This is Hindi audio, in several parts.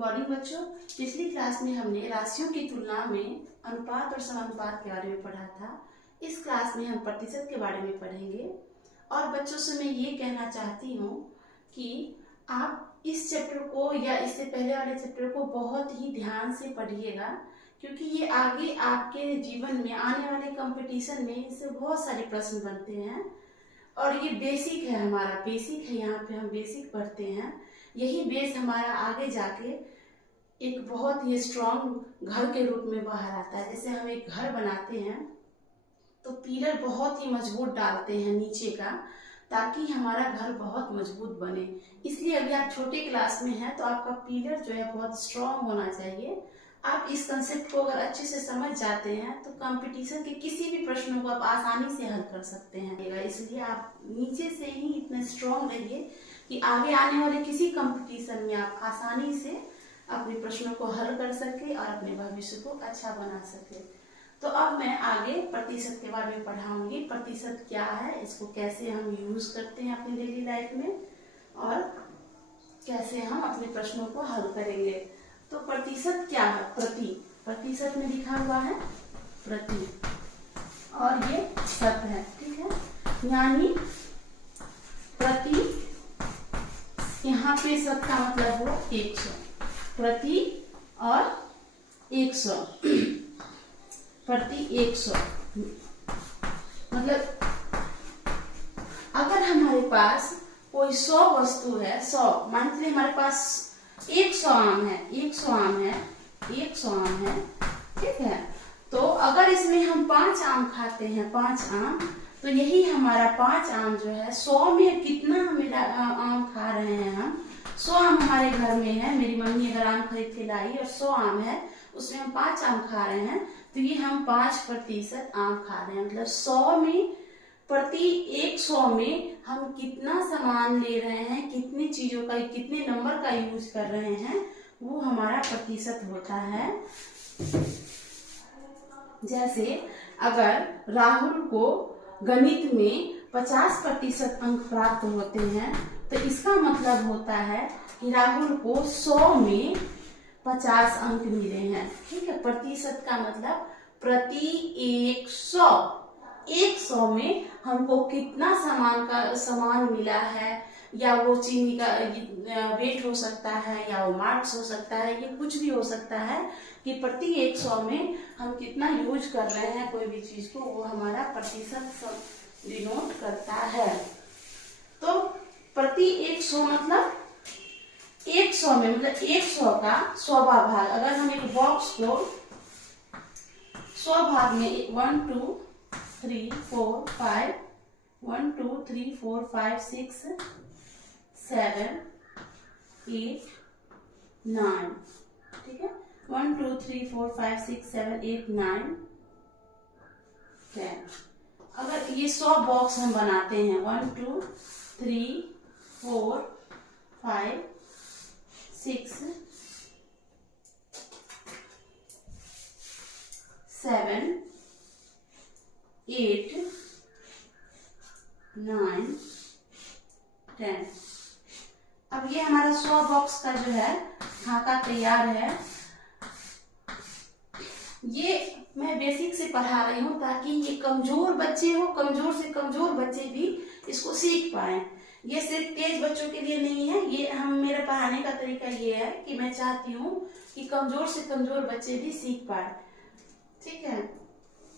मॉर्निंग बच्चों। पिछली क्लास में हमने राशियों की तुलना में अनुपात और समानुपात के बारे में पढ़ा था। इस क्लास में हम प्रतिशत के बारे में पढ़ेंगे। और बच्चों से मैं ये कहना चाहती हूँ कि आप इस चैप्टर को या इससे पहले वाले चैप्टर को बहुत ही ध्यान से पढ़िएगा, क्योंकि ये आगे आपके जीवन में आने वाले कंपटीशन में इससे बहुत सारे प्रश्न बनते हैं। और ये बेसिक है, हमारा बेसिक है, यहाँ पे हम बेसिक पढ़ते हैं। यही बेस हमारा आगे जाके एक बहुत ही स्ट्रॉन्ग घर के रूप में बाहर आता है। जैसे हम एक घर बनाते हैं तो पिलर बहुत ही मजबूत डालते हैं नीचे का, ताकि हमारा घर बहुत मजबूत बने। इसलिए अभी आप छोटे क्लास में हैं तो आपका पिलर जो है बहुत स्ट्रॉन्ग होना चाहिए। आप इस कंसेप्ट को अगर अच्छे से समझ जाते हैं तो कंपटीशन के किसी भी प्रश्नों को आप आसानी से हल कर सकते हैं। इसलिए आप नीचे से ही इतने स्ट्रॉन्ग रहिए कि आगे आने वाले किसी कंपटीशन में आप आसानी से अपने प्रश्नों को हल कर सके और अपने भविष्य को अच्छा बना सके। तो अब मैं आगे प्रतिशत के बारे में पढ़ाऊंगी। प्रतिशत क्या है, इसको कैसे हम यूज करते हैं अपनी डेली लाइफ में, और कैसे हम अपने प्रश्नों को हल करेंगे। तो प्रतिशत क्या है? प्रतिशत में लिखा हुआ है प्रति, और ये शत है, ठीक है। यानी प्रति, यहाँ पे शत का मतलब हुआ 100, प्रति और 100, प्रति 100। मतलब अगर हमारे पास कोई 100 वस्तु है, 100 मान लीजिए हमारे पास 100 आम है, 100 आम है, 100 आम है, ठीक है। तो अगर इसमें हम 5 आम खाते हैं, 5 आम, तो यही हमारा 5 आम जो है 100 में कितना मेरा आम खा रहे हैं हम। 100 आम हमारे घर में है, मेरी मम्मी अगर आम खरीद के लाई और 100 आम है, उसमें हम 5 आम खा रहे हैं, तो ये हम 5% आम खा रहे हैं। मतलब 100 में, प्रति 100 में हम कितना सामान ले रहे हैं, कितनी चीजों का, कितने नंबर का यूज कर रहे हैं, वो हमारा प्रतिशत होता है। जैसे अगर राहुल को गणित में 50% अंक प्राप्त होते हैं, तो इसका मतलब होता है कि राहुल को 100 में 50 अंक मिले हैं, ठीक है। प्रतिशत का मतलब प्रति 100 में हमको कितना सामान मिला है, या वो चीनी का वेट हो सकता है, या वो मार्क्स हो सकता है, ये कुछ भी हो सकता है कि प्रति 100 में हम कितना यूज कर रहे हैं कोई भी चीज को, वो हमारा प्रतिशत डिनोट करता है। तो प्रति 100 मतलब 100 में, मतलब 100 का 100वां भाग। अगर हम एक बॉक्स को 100 भाग में 1 2 3 4 5 1 2 3 4 5 6 7 8 9, ठीक है। 1 2 3 4 5 6 7 8 9 10। अगर ये 100 बॉक्स हम बनाते हैं, 1 2 3 4 5 6 7 8 9 10। अब ये हमारा 100 बॉक्स का जो है खाका तैयार है। ये मैं बेसिक से पढ़ा रही हूँ ताकि ये कमजोर बच्चे हो, कमजोर से कमजोर बच्चे भी इसको सीख पाए। ये सिर्फ तेज बच्चों के लिए नहीं है, ये मेरा पढ़ाने का तरीका ये है कि मैं चाहती हूँ कि कमजोर से कमजोर बच्चे भी सीख पाए, ठीक है।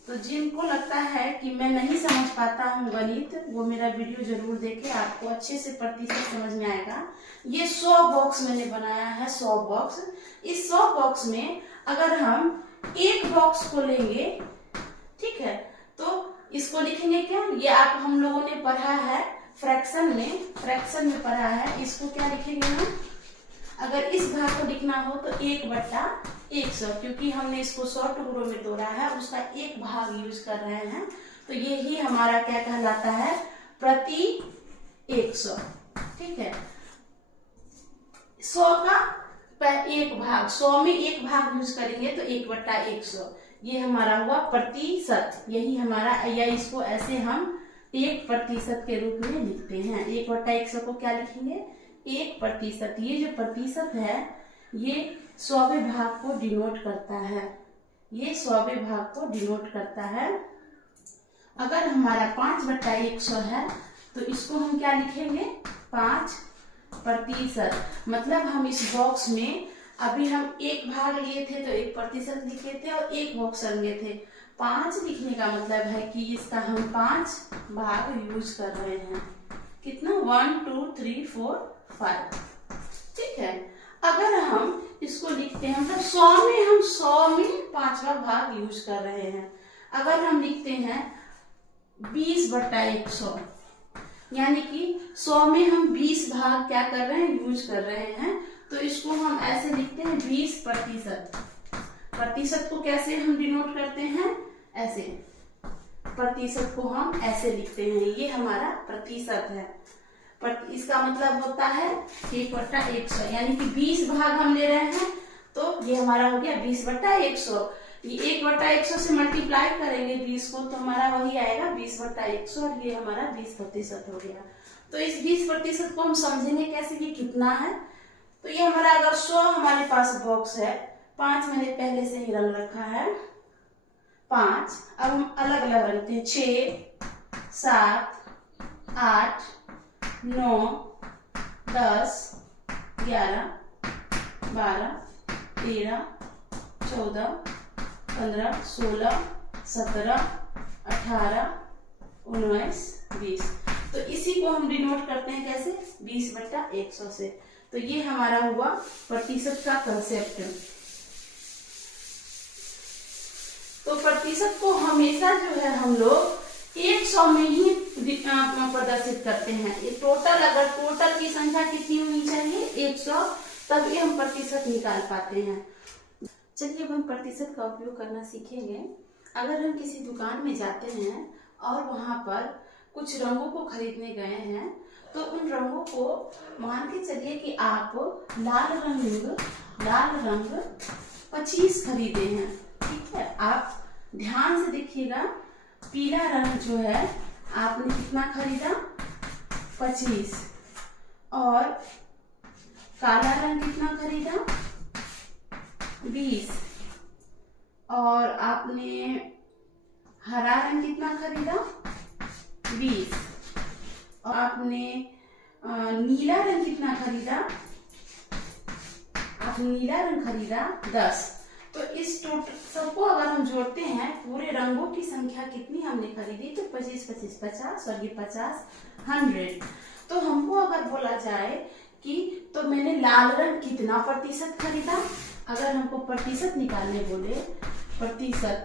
तो जिनको लगता है कि मैं नहीं समझ पाता हूँ गणित, वो मेरा वीडियो जरूर देखे, आपको अच्छे से प्रतिशत समझ में आएगा। ये 100 बॉक्स मैंने बनाया है, 100 बॉक्स। इस 100 बॉक्स में अगर हम एक बॉक्स को लेंगे, ठीक है, तो इसको लिखेंगे क्या, ये आप हम लोगों ने पढ़ा है फ्रैक्शन में पढ़ा है। इसको क्या लिखेंगे हम? अगर इस भाग को लिखना हो तो 1/100, क्योंकि हमने इसको 100 टुकड़ों में तोड़ा है, उसका एक भाग यूज कर रहे हैं, तो ये ही हमारा क्या कहलाता है? प्रति 100, ठीक है। 100 का एक भाग, 100 में एक भाग यूज करेंगे तो 1/100, ये हमारा हुआ प्रतिशत। यही हमारा, या इसको ऐसे हम 1% के रूप में लिखते हैं। 1/100 को क्या लिखेंगे? 1%। ये जो प्रतिशत है ये 100वें भाग को डिनोट करता है, ये 100वें भाग को डिनोट करता है। अगर हमारा 5/100 है तो इसको हम क्या लिखेंगे, 5%। मतलब हम इस बॉक्स में अभी हम 1 भाग लिए थे तो 1% लिखे थे और 1 बॉक्स लिए थे। 5 लिखने का मतलब है कि इसका हम 5 भाग यूज कर रहे हैं। कितना, 1 2 3 4 5। ठीक है, अगर हम इसको लिखते हैं मतलब 100 में 5वां भाग यूज कर रहे हैं। अगर हम लिखते हैं 20/100, यानी कि 100 में हम 20 भाग क्या कर रहे हैं, यूज कर रहे हैं, तो इसको हम ऐसे लिखते हैं 20%। प्रतिशत को कैसे हम डिनोट करते हैं, ऐसे, प्रतिशत को हम ऐसे लिखते हैं, ये हमारा प्रतिशत है। इसका मतलब होता है 1/100, यानी कि 20 भाग हम ले रहे हैं तो ये हमारा हो गया 20/100। ये 1/100 से मल्टीप्लाई करेंगे 20 को तो हमारा वही आएगा 20/100 और ये हमारा 20% हो गया। तो इस 20% को हम समझेंगे कैसे कि कितना है। तो ये हमारा अगर 100 हमारे पास बॉक्स है, 5 मैंने पहले से ही रंग रखा है 5। अब हम अलग अलग रखते हैं 6 7 8 9 10 11 12 13 14 15 16 17 18 19 20। तो इसी को हम डिनोट करते हैं कैसे, 20/100 से। तो ये हमारा हुआ प्रतिशत का कंसेप्ट। तो प्रतिशत को हमेशा जो है हम लोग 100 में ही प्रदर्शित करते हैं। ये टोटल, अगर टोटल की संख्या कितनी होनी चाहिए, 100, तभी हम प्रतिशत निकाल पाते हैं। चलिए अब हम प्रतिशत का उपयोग करना सीखेंगे। अगर हम किसी दुकान में जाते हैं और वहां पर कुछ रंगों को खरीदने गए हैं तो उन रंगों को मान के चलिए कि आप लाल रंग 25 खरीदे हैं। ठीक है, आप ध्यान से देखिएगा, पीला रंग जो है आपने कितना खरीदा, 25, और काला रंग कितना खरीदा, 20, और आपने हरा रंग कितना खरीदा, 20, और आपने नीला रंग कितना खरीदा, आपने नीला रंग खरीदा 10। तो इस टोटल सबको अगर हम जोड़ते हैं, पूरे रंगों की संख्या कितनी हमने खरीदी, तो 25 25 50 और ये 50 100। तो हमको अगर बोला जाए कि तो मैंने लाल रंग कितना प्रतिशत खरीदा, अगर हमको प्रतिशत निकालने बोले, प्रतिशत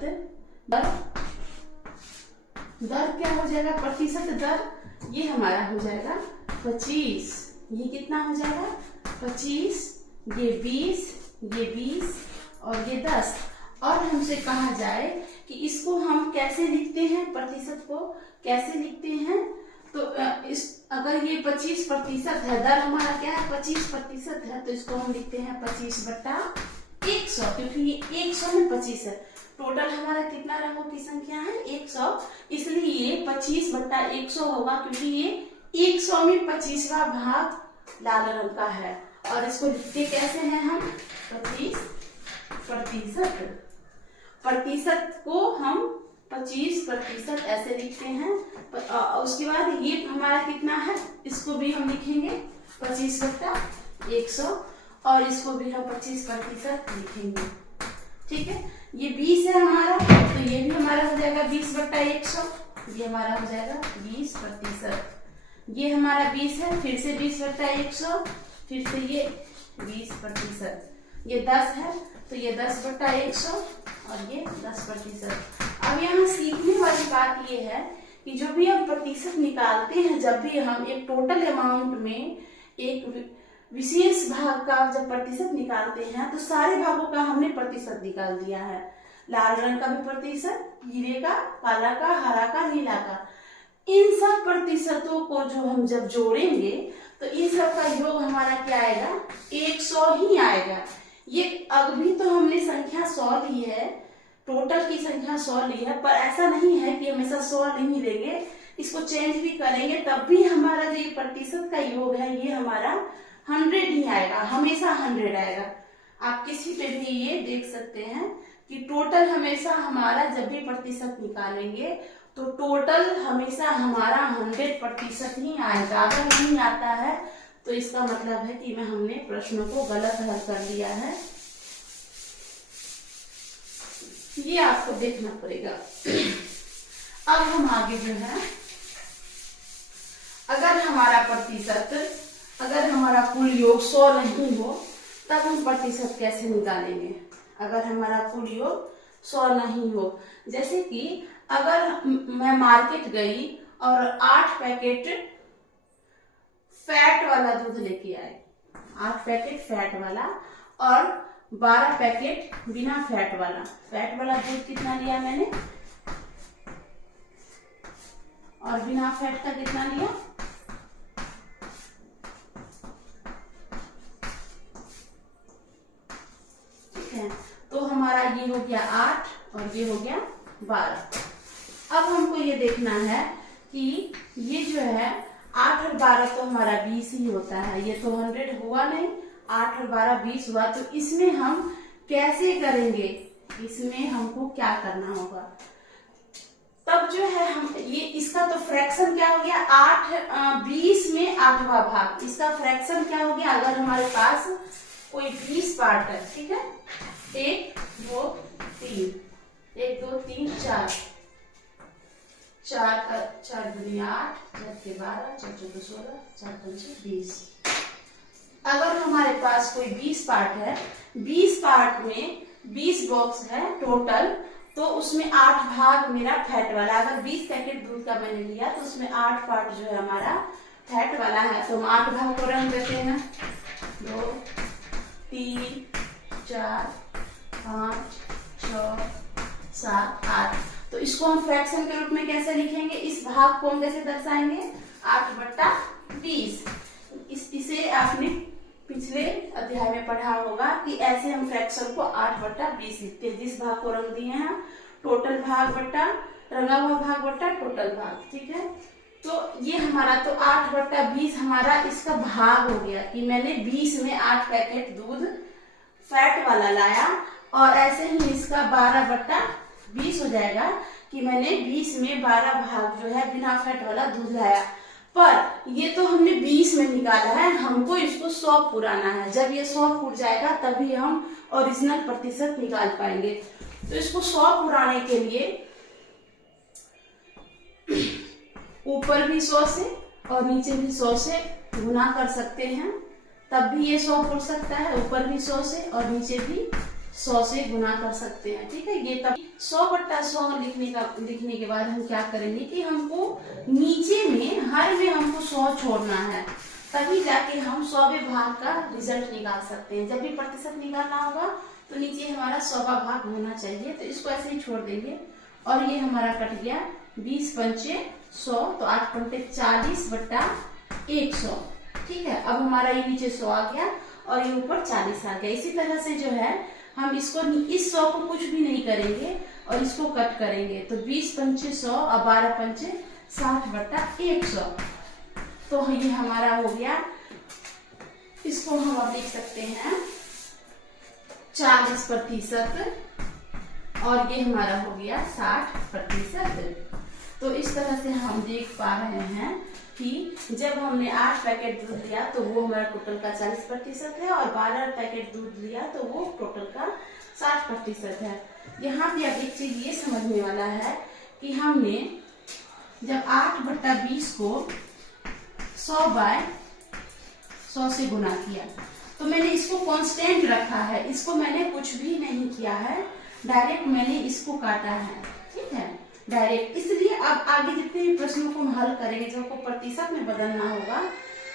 दर क्या हो जाएगा, प्रतिशत दर ये हमारा हो जाएगा 25। ये कितना हो जाएगा, 25, ये 20, ये 20 और ये 10। और हमसे कहा जाए कि इसको हम कैसे लिखते हैं, प्रतिशत को कैसे लिखते हैं, तो इस अगर ये 25% है, दर हमारा क्या है 25% है, तो इसको हम लिखते हैं 25/100, क्योंकि ये 100 में 25 है। टोटल हमारा कितना रंगों की संख्या है, 100, इसलिए ये 25/100 होगा, क्योंकि ये 100 में 25वां भाग लाल रंग का है। और इसको लिखते कैसे हैं हम, 25%। प्रतिशत को हम 25% ऐसे लिखते हैं। उसके बाद ये हमारा कितना है, इसको भी हम लिखेंगे 25/100 और इसको भी हम 25% लिखेंगे। ठीक है, ये 20 है हमारा, तो ये भी हमारा हो जाएगा 20/100, ये हमारा हो जाएगा 20%। ये हमारा 20 है, फिर से 20/100, फिर से ये 20%। ये 10 है तो ये 10/100 और ये 10%। अब यहाँ सीखने वाली बात ये है कि जो भी हम प्रतिशत निकालते हैं, जब भी हम एक टोटल अमाउंट में एक विशेष भाग का जब प्रतिशत निकालते हैं तो सारे भागों का हमने प्रतिशत निकाल दिया है। लाल रंग का भी प्रतिशत, पीले का, काला का, हरा का, नीला का, इन सब प्रतिशतों को जो हम जब जोड़ेंगे तो इन सब का योग हमारा क्या आएगा, 100 ही आएगा। ये अभी तो हमने संख्या 100 ली है, टोटल की संख्या 100 ली है, पर ऐसा नहीं है कि हमेशा 100 नहीं लेंगे, इसको चेंज भी करेंगे तब भी हमारा जो ये प्रतिशत का योग है ये हमारा 100 ही आएगा, हमेशा 100 आएगा। आप किसी पे भी ये देख सकते हैं कि टोटल हमेशा हमारा जब भी प्रतिशत निकालेंगे तो टोटल हमेशा हमारा 100% ही आएगा। अगर नहीं आता है तो इसका मतलब है कि हमने प्रश्नों को गलत हल कर लिया है। ये आपको देखना पड़ेगा। अब हम आगे जो है, अगर हमारा प्रतिशत, अगर हमारा कुल योग 100 नहीं हो तब हम प्रतिशत कैसे निकालेंगे। अगर हमारा कुल योग 100 नहीं हो, जैसे कि अगर मैं मार्केट गई और 8 पैकेट फैट वाला दूध लेके आए, 8 पैकेट फैट वाला और 12 पैकेट बिना फैट वाला। फैट वाला दूध कितना लिया मैंने और बिना फैट का कितना लिया? ठीक है, तो हमारा ये हो गया 8 और ये हो गया 12। अब हमको ये देखना है कि ये जो है 8 और 12 तो हमारा 20 ही होता है, ये तो 100 हुआ नहीं। 8 और 12 20 हुआ, तो इसमें हम कैसे करेंगे, इसमें हमको क्या करना होगा। तब जो है हम ये, इसका तो फ्रैक्शन क्या हो गया, 20 में 8वां भाग, इसका फ्रैक्शन क्या हो गया। अगर हमारे पास कोई 20 पार्ट है, ठीक है, 1 2 3, 1 2 3 4, 4 दूनी 8, 4 12, 4 14 16, 4 5 20। अगर हमारे पास कोई 20 पार्ट है, 20 पार्ट में 20 बॉक्स है टोटल, तो उसमें 8 भाग मेरा फैट वाला। अगर 20 पैकेट दूध का मैंने लिया तो उसमें 8 पार्ट जो है हमारा फैट वाला है। तो हम 8 भाग को रंग देते हैं, 2 3 4 5 6 7 8। तो इसको हम फ्रैक्शन के रूप में कैसे लिखेंगे, इस भाग को हम कैसे दर्शाएंगे, 8/20। इसे आपने पिछले अध्याय में पढ़ा होगा कि ऐसे हम फ्रैक्शन को 8/20 लिखते हैं। जिस भाग को रंग दिए हैं टोटल भाग बट्टा रंगा हुआ भाग बट्टा टोटल भाग, ठीक है। तो ये हमारा तो 8/20 हमारा इसका भाग हो गया कि मैंने 20 में 8 पैकेट दूध फैट वाला लाया, और ऐसे ही इसका 12/20 हो जाएगा कि मैंने 20 में 12 भाग जो है बिना फैट वाला दूध लाया। पर ये तो हमने 20 में निकाला है, हमको इसको 100 पुराना है। जब ये 100 पुर जाएगा तभी हम ओरिजिनल प्रतिशत निकाल पाएंगे। तो इसको 100 पुराने के लिए ऊपर भी 100 से और नीचे भी 100 से गुना कर सकते हैं, तब भी ये 100 पुर सकता है। ऊपर भी 100 से और नीचे भी 100 से गुना कर सकते हैं, ठीक है। ये तब 100/100 लिखने के बाद हम क्या करेंगे कि हमको नीचे में हर में हमको 100 छोड़ना है, तभी जाके हम 100वें भाग का रिजल्ट निकाल सकते हैं। जब भी प्रतिशत निकालना होगा तो नीचे हमारा 100वां भाग होना चाहिए। तो इसको ऐसे ही छोड़ देंगे और ये हमारा कट गया 20 पंचे 100, तो 8 पंचे 40/100, ठीक है। अब हमारा ये नीचे 100 आ गया और ये ऊपर 40 आ गया। इसी तरह से जो है हम इसको, इस 100 को कुछ भी नहीं करेंगे और इसको कट करेंगे, तो 20 पंचे 100 और 12 पंचे 60/100। तो ये हमारा हो गया, इसको हम अब लिख सकते हैं 40% और ये हमारा हो गया 60%। तो इस तरह से हम देख पा रहे हैं कि जब हमने 8 पैकेट दूध लिया तो वो हमारा टोटल का 40% है, और 12 पैकेट दूध लिया तो वो टोटल का 60% है। यहाँ पे अब एक चीज ये समझने वाला है कि हमने जब 8/20 को 100/100 से गुना किया तो मैंने इसको कांस्टेंट रखा है, इसको मैंने कुछ भी नहीं किया है, डायरेक्ट मैंने इसको काटा है, ठीक है, डायरेक्ट। इसलिए अब आगे जितने भी प्रश्नों को हम हल करेंगे, जब हमको प्रतिशत में बदलना होगा,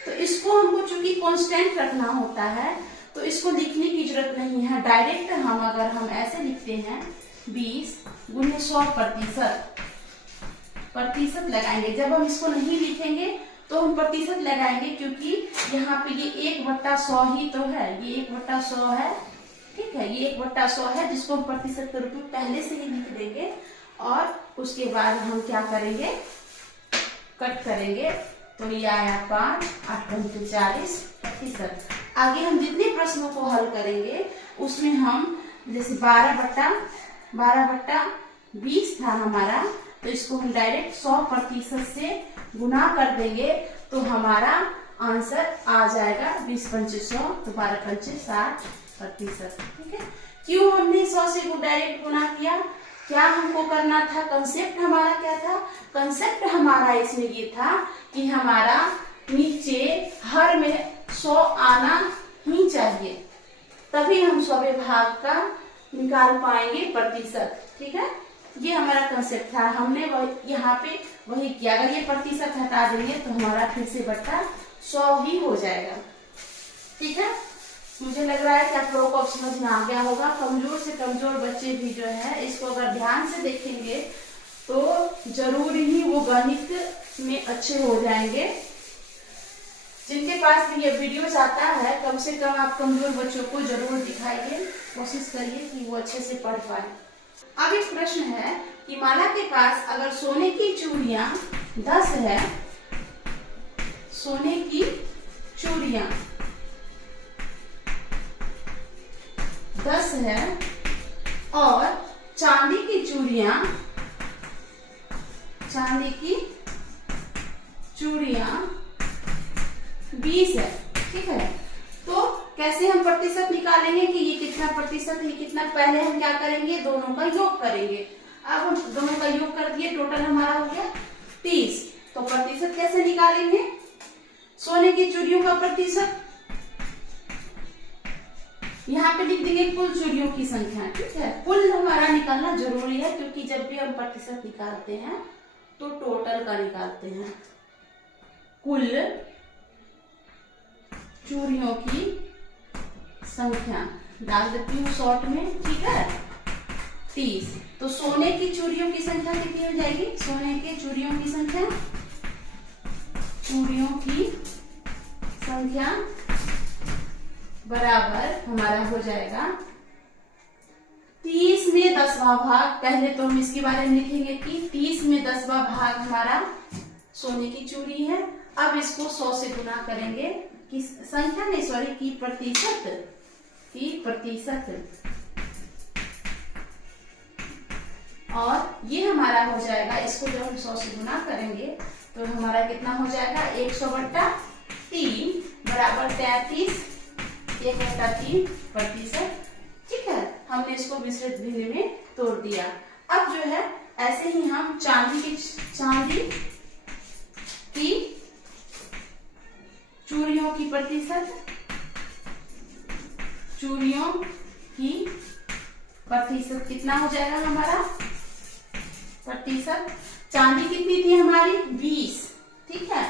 तो इसको हमको चूंकि कांस्टेंट रखना होता है तो इसको लिखने की जरूरत नहीं है। डायरेक्ट हम अगर हम ऐसे लिखते हैं 20 गुने 100% लगाएंगे। जब हम इसको नहीं लिखेंगे तो हम प्रतिशत लगाएंगे, क्योंकि यहाँ पे ये 1/100 ही तो है, ये 1/100 है, ठीक है, ये 1/100 है जिसको हम प्रतिशत के रूप में पहले से ही लिख देंगे। और उसके बाद हम क्या करेंगे, कट करेंगे, तो ये आया 5, 8 पंचे 40%। आगे हम जितने प्रश्नों को हल करेंगे उसमें हम जैसे 12/20 था हमारा, तो इसको हम डायरेक्ट 100% से गुना कर देंगे तो हमारा आंसर आ जाएगा 20×5 100, तो 12×5 60%। ठीक है, क्यों हमने 100 से डायरेक्ट गुना किया? क्या हमको करना था? कंसेप्ट हमारा क्या था? कंसेप्ट हमारा इसमें ये था कि हमारा नीचे हर में 100 आना ही चाहिए, तभी हम 100वें भाग का निकाल पाएंगे प्रतिशत। ठीक है, ये हमारा कंसेप्ट था। हमने यहाँ पे वही किया। अगर ये प्रतिशत हटा देंगे तो हमारा फिर से बट्टा 100 ही हो जाएगा। ठीक है, मुझे लग रहा है कि आप लोगों को अब समझ में आ गया होगा। कमजोर से कमजोर बच्चे भी जो है इसको अगर ध्यान से देखेंगे तो जरूर ही वो गणित में अच्छे हो जाएंगे। जिनके पास भी ये वीडियोस आता है, कम से कम आप कमजोर बच्चों को जरूर दिखाइए, कोशिश करिए कि वो अच्छे से पढ़ पाए। अब एक प्रश्न है कि माला के पास अगर सोने की चूड़ियां 10 है, सोने की चूड़ियां 10 है और चांदी की चूड़ियां 20 है। ठीक है, तो कैसे हम प्रतिशत निकालेंगे कि ये कितना प्रतिशत है, कितना? पहले हम क्या करेंगे, दोनों का योग करेंगे। अब हम दोनों का योग कर दिए, टोटल हमारा हो गया 30। तो प्रतिशत कैसे निकालेंगे? सोने की चूड़ियों का प्रतिशत यहाँ पे लिख देंगे कुल चूड़ियों की संख्या। ठीक है, कुल हमारा निकालना जरूरी है, क्योंकि जब भी हम प्रतिशत निकालते हैं तो टोटल का निकालते हैं। कुल चूड़ियों की संख्या डाल देती हूँ शॉर्ट में। ठीक है, 30। तो सोने की चूड़ियों की संख्या कितनी हो जाएगी? सोने के चूड़ियों की संख्या बराबर हमारा हो जाएगा 30 में 10वां भाग। पहले तो हम इसके बारे में लिखेंगे कि 30 में 10वां भाग हमारा सोने की चूड़ी है। अब इसको 100 से गुना करेंगे, कि संख्या नहीं, सॉरी, की प्रतिशत और ये हमारा हो जाएगा। इसको जब हम 100 से गुना करेंगे तो हमारा कितना हो जाएगा? 100/3 बराबर 33, 1/3%। ठीक है, हमने इसको मिश्रित भिन्न में तोड़ दिया। अब जो है ऐसे ही हम चांदी की चूड़ियों की प्रतिशत कितना हो जाएगा हमारा? प्रतिशत चांदी कितनी थी हमारी? 20। ठीक है,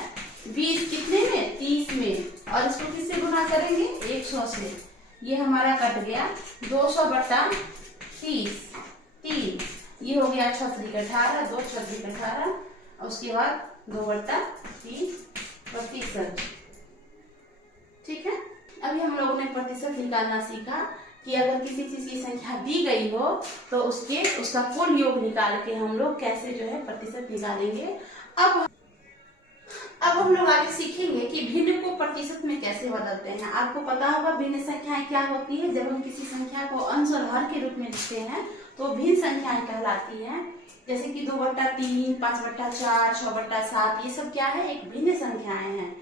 20 कितने में? 30 में। और इसको किससे गुना करेंगे? 100 से। ये हमारा कट गया 200/30, 3। ये हो गया 6×18, 2×18, और उसके बाद 2/3%। ठीक है, अभी हम लोगों ने प्रतिशत निकालना सीखा कि अगर किसी चीज की संख्या दी गई हो तो उसका कुल योग निकाल के हम लोग कैसे जो है प्रतिशत निकालेंगे। अब हम लोग आगे सीखेंगे कि भिन्न को प्रतिशत में कैसे बदलते हैं। आपको पता होगा भिन्न संख्याएं क्या होती है। जब हम किसी संख्या को अंश और हर के रूप में लिखते हैं तो भिन्न संख्याएं कहलाती हैं। जैसे कि 2/3, 5/4, 6/7, ये सब क्या है? एक भिन्न संख्याएं हैं।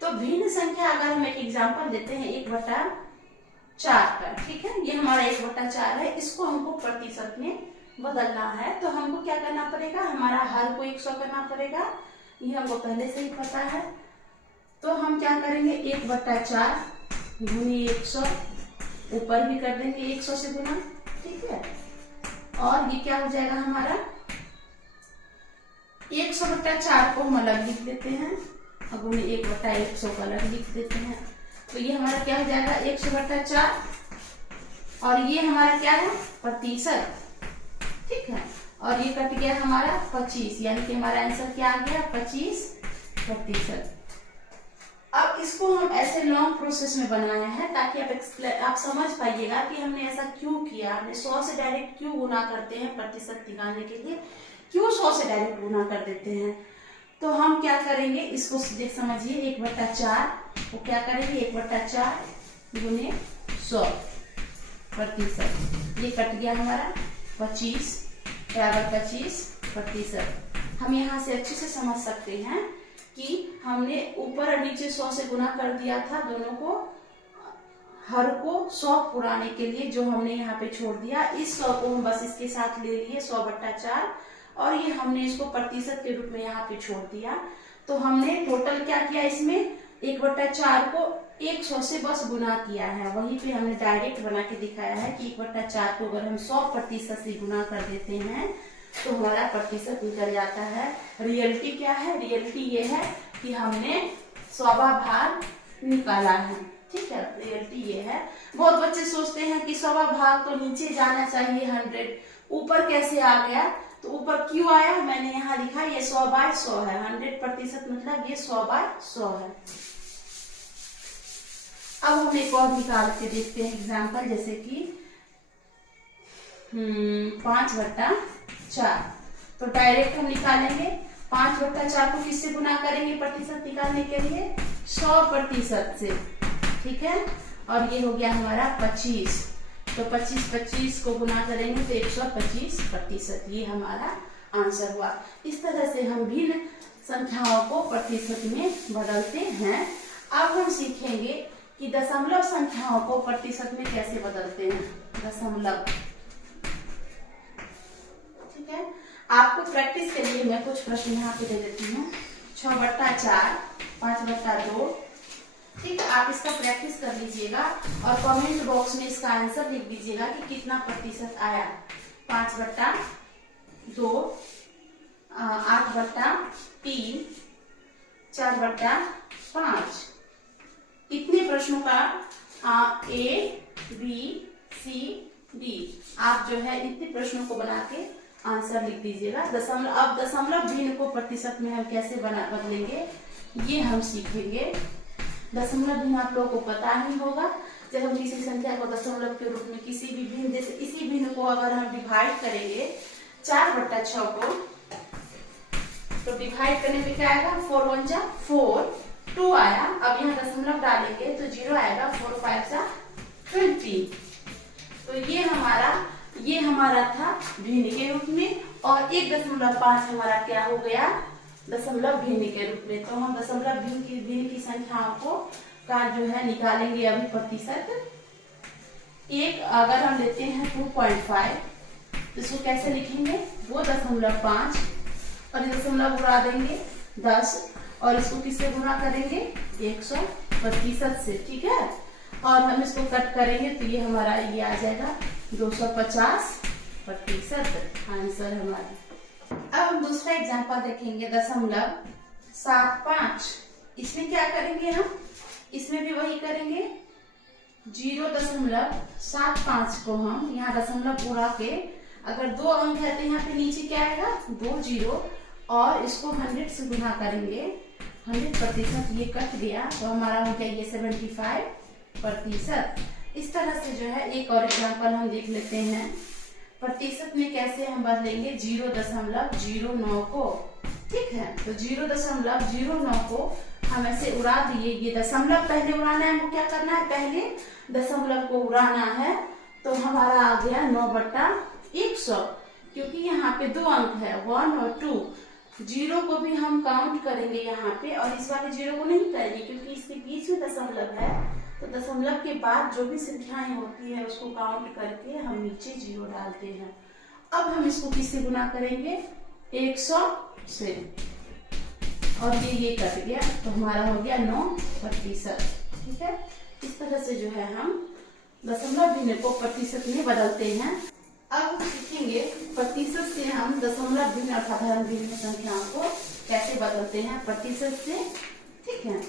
तो भिन्न संख्या अगर हम एक एग्जाम्पल देते हैं 1/4 का, ठीक है, ये हमारा 1/4 है, इसको हमको प्रतिशत में बदलना है। तो हमको क्या करना पड़ेगा? हमारा हर को 100 करना पड़ेगा, ये हमको पहले से ही पता है। तो हम क्या करेंगे? 1/4 गुनी 100, ऊपर भी कर देंगे 100 से गुना। ठीक है, और ये क्या हो जाएगा हमारा? 100/4 को हम अलग लिख देते हैं, अब उन्हें 1/100 का अलग लिख देते हैं। तो ये हमारा क्या हो जाएगा? 100/4, और ये हमारा क्या है? प्रतिशत। ठीक है, और ये कट गया हमारा 25, यानी कि हमारा आंसर क्या आ गया? 25%। अब इसको हम ऐसे लॉन्ग प्रोसेस में बनाए हैं ताकि आप समझ पाइएगा कि हमने ऐसा क्यों किया। हमने 100 से डायरेक्ट क्यों गुना करते हैं प्रतिशत निकालने के लिए, क्यों 100 से डायरेक्ट गुना कर देते हैं। तो हम क्या करेंगे, इसको देख समझिए। 1/4 को क्या करेंगे? 1/4 गुने 100। प्रतिशत। ये कट गया हमारा 25 बराबर 25%। हम यहाँ से अच्छे से समझ सकते हैं कि हमने ऊपर और नीचे 100 से गुना कर दिया था दोनों को, हर को 100 पुराने के लिए जो हमने यहाँ पे छोड़ दिया। इस 100 को हम बस इसके साथ ले लिए 100/4 और ये हमने इसको प्रतिशत के रूप में यहाँ पे छोड़ दिया। तो हमने टोटल क्या किया, इसमें 1/4 को 100 से बस गुना किया है। वहीं पे हमने डायरेक्ट बना के दिखाया है कि 1/4 को अगर हम 100% से गुना कर देते हैं तो हमारा प्रतिशत निकल जाता है। रियलिटी क्या है, रियलिटी ये है कि हमने 100वां भाग निकाला है। ठीक है, रियलिटी ये है। बहुत बच्चे सोचते हैं कि 100वां भाग तो नीचे जाना चाहिए 100, ऊपर कैसे आ गया, तो ऊपर क्यों आया, मैंने यहाँ लिखा ये 100/100 है। 100% मतलब ये 100/100 है। अब हम एक और निकाल के देखते हैं एग्जाम्पल, जैसे कि 5/4। तो डायरेक्ट हम निकालेंगे 5/4 को किससे गुना करेंगे प्रतिशत निकालने के लिए, 100% से। ठीक है, और ये हो गया हमारा 25। तो 25 को गुना करेंगे तो 125%। ये हमारा आंसर हुआ। इस तरह से हम भिन्न संख्याओं को प्रतिशत में बदलते हैं। अब हम सीखेंगे कि दशमलव संख्याओं को प्रतिशत में कैसे बदलते हैं। दशमलव, ठीक है। आपको प्रैक्टिस के लिए मैं कुछ प्रश्न यहाँ पे दे देती हूँ। 6/4, 5/2। ठीक है, आप इसका प्रैक्टिस कर लीजिएगा और कमेंट बॉक्स में इसका आंसर लिख दीजिएगा कि कितना प्रतिशत आया। 5/2, 8/3, 4/5। इतने प्रश्नों का A, B, C, D आप जो है इतने प्रश्नों को बना के आंसर लिख दीजिएगा। अब दशमलव भिन्न को प्रतिशत में हम कैसे बदलेंगे ये हम सीखेंगे। दशमलव भिन्न आप लोगों को पता ही होगा। जब हम किसी संख्या को दशमलव के रूप में किसी भी भिन्न, जैसे इसी भिन्न को अगर हम डिवाइड करेंगे 4/6 को, तो डिवाइड करने पे क्या आएगा, 4 1 जा 4, 2 आया। अब यहाँ दशमलव डालेंगे तो 0 आएगा, 4 5 जा 20। तो ये हमारा था भिन्न के रूप में, और 1.5 हमारा क्या हो गया, दशमलव भिन्न के रूप में। तो हम दशमलव भिन्न की संख्याओं को का जो है निकालेंगे अभी प्रतिशत। एक अगर हम लेते हैं 2.5 तो इसको कैसे लिखेंगे, वो 0.5 और दशमलव उड़ा देंगे 10 और इसको किससे गुणा करेंगे 100% से। ठीक है, और हम इसको कट करेंगे तो ये हमारा ये आ जाएगा 250% आंसर हमारा। अब हम दूसरा एग्जांपल देखेंगे 0.75। इसमें क्या करेंगे हम, इसमें भी वही करेंगे 0.75 को हम यहाँ दशमलव उड़ा के, अगर 2 अंक है तो यहाँ पे नीचे क्या आएगा 2 0 और इसको 100 से गुना करेंगे 100%। ये कट गया तो हमारा हो गया ये 75%। इस तरह से जो है एक और एग्जांपल हम देख लेते हैं। प्रतिशत में कैसे हम बदलेंगे 0.09 को। ठीक है, तो 0.09 को हम ऐसे उड़ा दिए। ये दशमलव पहले उड़ाना है, हमको क्या करना है, पहले दशमलव को उड़ाना है। तो हमारा आ गया 9/100, क्योंकि यहाँ पे 2 अंक है 1 और 2। 0 को भी हम काउंट करेंगे यहाँ पे, और इस वाले 0 को नहीं करेंगे क्योंकि इसके बीच में दशमलव है। तो दशमलव के बाद जो भी संख्याएं होती है उसको काउंट करके हम नीचे 0 डालते हैं। अब हम इसको किससे गुना करेंगे 100 से, और ये कट गया तो हमारा हो गया 9%। ठीक है, इस तरह से जो है हम दशमलव भिन्न को प्रतिशत में बदलते हैं। अब हम सीखेंगे प्रतिशत से हम दशमलव भिन्न और साधारण भिन्न संख्याओं को कैसे बदलते हैं प्रतिशत से। ठीक है,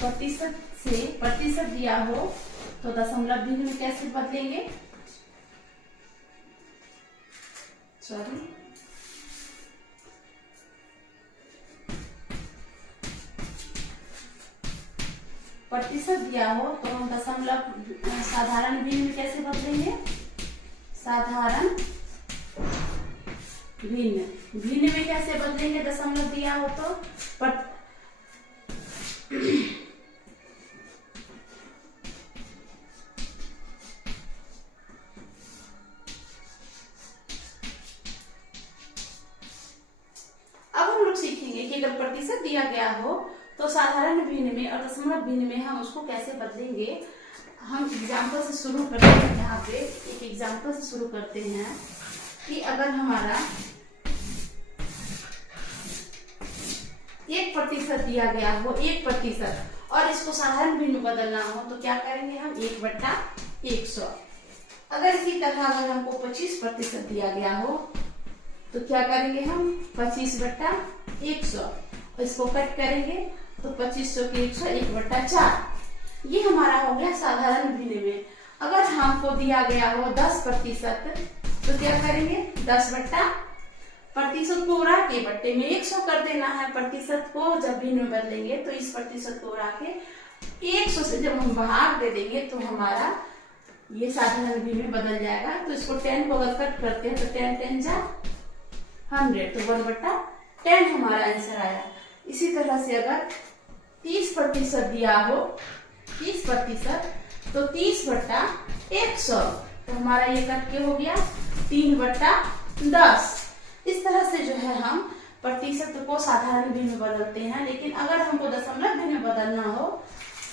प्रतिशत से प्रतिशत दिया हो तो दशमलव भिन्न में कैसे बदलेंगे, प्रतिशत दिया हो तो हम दशमलव साधारण भिन्न में कैसे बदलेंगे, साधारण भिन्न में कैसे बदलेंगे दशमलव दिया हो तो जब प्रतिशत दिया गया हो तो साधारण भिन्न में और दशमलव भिन्न में हम उसको कैसे बदलेंगे, हम एग्जाम्पल से शुरू करते हैं। यहाँ पे एक एग्जाम्पल से शुरू करते हैं कि अगर हमारा 1% दिया गया हो, 1%, और इसको साधारण भिन्न में बदलना हो तो क्या करेंगे हम, 1/100। अगर इसी तरह अगर हमको 25% दिया गया हो तो क्या करेंगे हम, 25/100, इसको कट करेंगे तो 2500 के 100, 1/4। ये हमारा हो गया साधारण भिन्न में। अगर हमको दिया गया हो 10% तो क्या करेंगे, 10/प्रतिशत को उड़ा के बट्टे में 100 कर देना है। प्रतिशत को जब भिन्न में बदलेंगे तो इस प्रतिशत को उड़ा के 100 से जब हम भाग दे देंगे तो हमारा ये साधारण भिन्न में बदल जाएगा। तो इसको 10 को अगर कट करते हैं तो 10 10 जा 100, तो 1/10 हमारा आंसर आया। इसी तरह से अगर 30% दिया हो, 30%, तो 30/100, तो हमारा ये कट के हो गया 3/10। इस तरह से जो है हम प्रतिशत को साधारण भिन्न में बदलते हैं। लेकिन अगर हमको दशमलव भिन्न में बदलना हो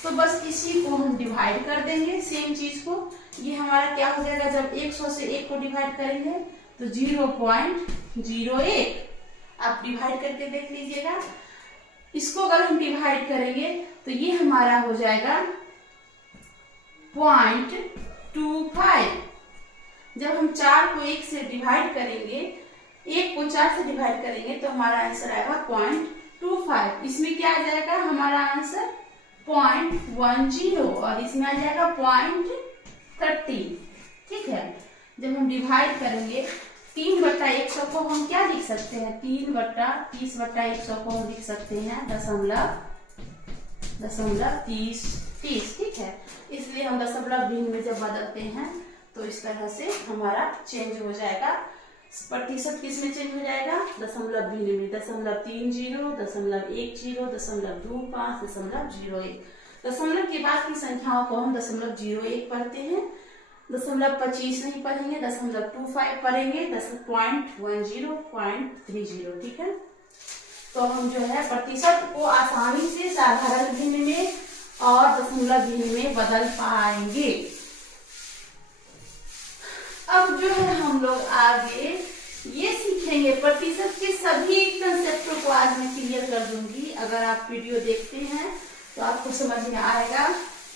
तो बस इसी को हम डिवाइड कर देंगे, सेम चीज को। ये हमारा क्या हो जाएगा, जब 100 से 1 को डिवाइड करेंगे तो 0.01। आप डिवाइड करके देख लीजिएगा। इसको अगर हम डिवाइड करेंगे तो ये हमारा हो जाएगा 0.25। जब हम 4 को 1 से डिवाइड करेंगे, 1 को 4 से डिवाइड करेंगे तो हमारा आंसर आएगा 0.25। इसमें क्या आ जाएगा हमारा आंसर 0.10, और इसमें आ जाएगा 0.30। ठीक है, जब हम डिवाइड करेंगे 3/100 को हम क्या लिख सकते हैं, 3/30/100 को हम लिख सकते हैं दशमलव 30। ठीक है, इसलिए हम दशमलव भिन्न में जब बदलते हैं तो इस तरह से हमारा चेंज हो जाएगा। प्रतिशत किस में चेंज हो जाएगा, दशमलव भिन्न में। 0.30, 0.10, 0.25, 0.01। दशमलव के बाद की संख्याओं को हम 0.01 पढ़ते हैं। 0.25 नहीं पढ़ेंगे, 0.25 पढ़ेंगे, 0.10, 0.30। ठीक है, तो हम जो है प्रतिशत को आसानी से साधारण भिन्न में और दशमलव भिन्न में बदल पाएंगे। अब जो है हम लोग आगे ये सीखेंगे, प्रतिशत के सभी कंसेप्टों को आज मैं क्लियर कर दूंगी। अगर आप वीडियो देखते हैं तो आपको समझ में आएगा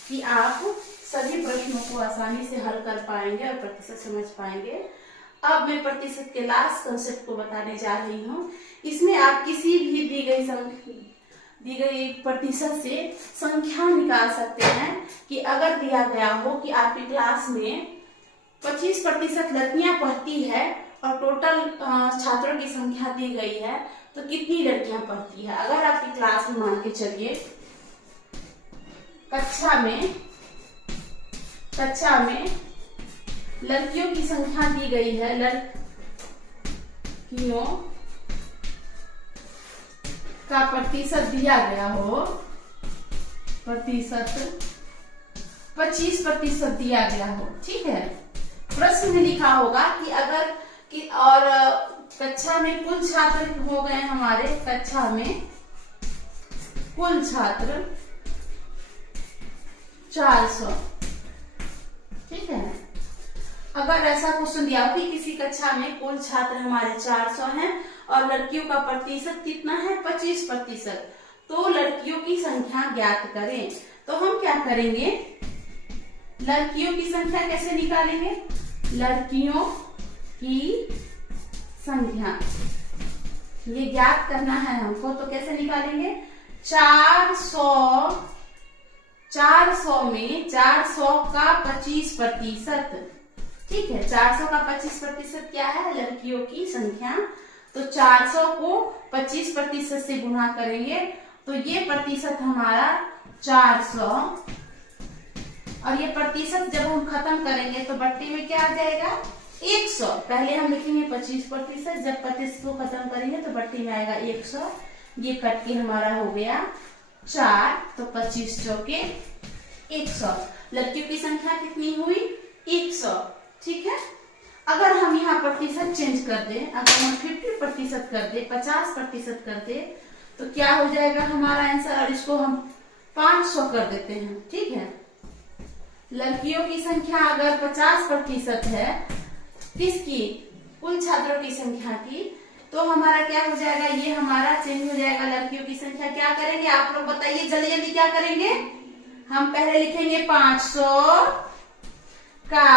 कि आप सभी प्रश्नों को आसानी से हल कर पाएंगे और प्रतिशत समझ पाएंगे। अब मैं प्रतिशत के लास्ट कंसेप्ट को बताने जा रही हूँ। इसमें आप किसी भी दी गई प्रतिशत से संख्या निकाल सकते हैं। कि अगर दिया गया हो कि आपकी क्लास में 25% लड़कियां पढ़ती है और टोटल छात्रों की संख्या दी गई है तो कितनी लड़कियां पढ़ती है। अगर आपकी क्लास में मान के चलिए कक्षा में लड़कियों की संख्या दी गई है, लड़कियों का प्रतिशत दिया गया हो, प्रतिशत 25% दिया गया हो। ठीक है, प्रश्न में लिखा होगा कि अगर कि और कक्षा में कुल छात्र हो गए हमारे, कक्षा में कुल छात्र 400। ठीक है, अगर ऐसा क्वेश्चन दिया हो कि किसी कक्षा में कुल छात्र हमारे 400 हैं और लड़कियों का प्रतिशत कितना है, 25%, तो लड़कियों की संख्या ज्ञात करें। तो हम क्या करेंगे, लड़कियों की संख्या कैसे निकालेंगे, लड़कियों की संख्या ये ज्ञात करना है हमको, तो कैसे निकालेंगे, 400 में 400 का 25%। ठीक है, 400 का 25% क्या है, लड़कियों की संख्या। तो 400 को 25% से गुणा करेंगे तो ये प्रतिशत हमारा 400, और ये प्रतिशत जब हम खत्म करेंगे तो बट्टी में क्या आ जाएगा, 100। पहले हम लिखेंगे 25%, जब 25 को खत्म करेंगे तो बट्टी में आएगा 100। ये कट के हमारा हो गया 4, तो 25 चौके 100। लड़कियों की संख्या कितनी हुई, 100। ठीक है, अगर हम यहाँ प्रतिशत चेंज कर दें, अगर हम 50% कर दे, 50% कर दे, तो क्या हो जाएगा हमारा आंसर, और इसको हम 500 कर देते हैं। ठीक है, लड़कियों की संख्या अगर 50% है किसकी, कुल छात्रों की संख्या की, तो हमारा क्या हो जाएगा, ये हमारा चेंज हो जाएगा। लड़कियों की संख्या क्या करेंगे आप लोग बताइए जल्दी जल्दी, क्या करेंगे, हम पहले लिखेंगे 500 का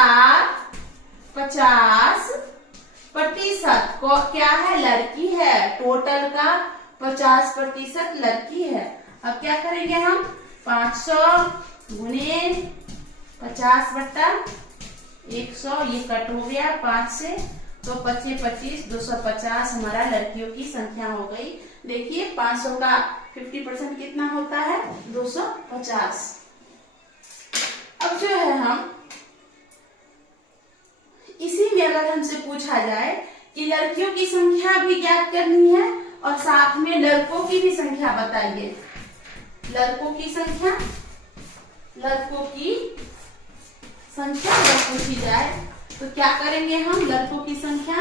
50% को क्या है, लड़की है, टोटल का 50% लड़की है। अब क्या करेंगे हम, 500 गुने 50/100, ये कट हो गया 5 से, तो 25 25 250 हमारा लड़कियों की संख्या हो गई। देखिए 500 का 50% कितना होता है, 250। अब जो है हम इसी में अगर हमसे पूछा जाए कि लड़कियों की संख्या भी ज्ञात करनी है और साथ में लड़कों की भी संख्या बताइए, लड़कों की संख्या अगर पूछी जाए तो क्या करेंगे हम, लड़कों की संख्या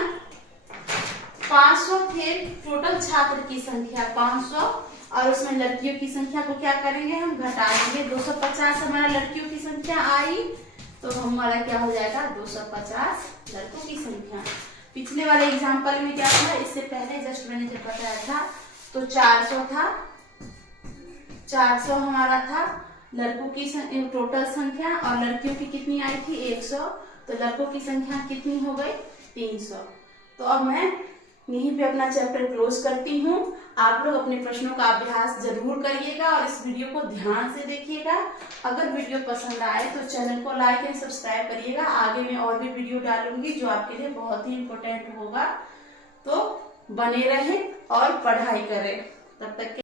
500 थे, टोटल छात्र की संख्या 500, और उसमें लड़कियों की संख्या को क्या करेंगे, हम घटा देंगे। 250 हमारा लड़कियों की संख्या आई, तो हमारा क्या हो जाएगा, 250 लड़कों की संख्या। पिछले वाले एग्जाम्पल में क्या था, इससे पहले जस्ट मैंने जब बताया था तो 400 था, 400 हमारा था लड़कों की टोटल संख्या, और लड़कियों की कितनी आई थी, 100, तो लड़कों की संख्या कितनी हो गई, 300। तो अब मैं यहीं पे अपना चैप्टर क्लोज करती हूँ। आप लोग अपने प्रश्नों का अभ्यास जरूर करिएगा और इस वीडियो को ध्यान से देखिएगा। अगर वीडियो पसंद आए तो चैनल को लाइक एंड सब्सक्राइब करिएगा। आगे मैं और भी वीडियो डालूंगी जो आपके लिए बहुत ही इम्पोर्टेंट होगा, तो बने रहें और पढ़ाई करें। तब तक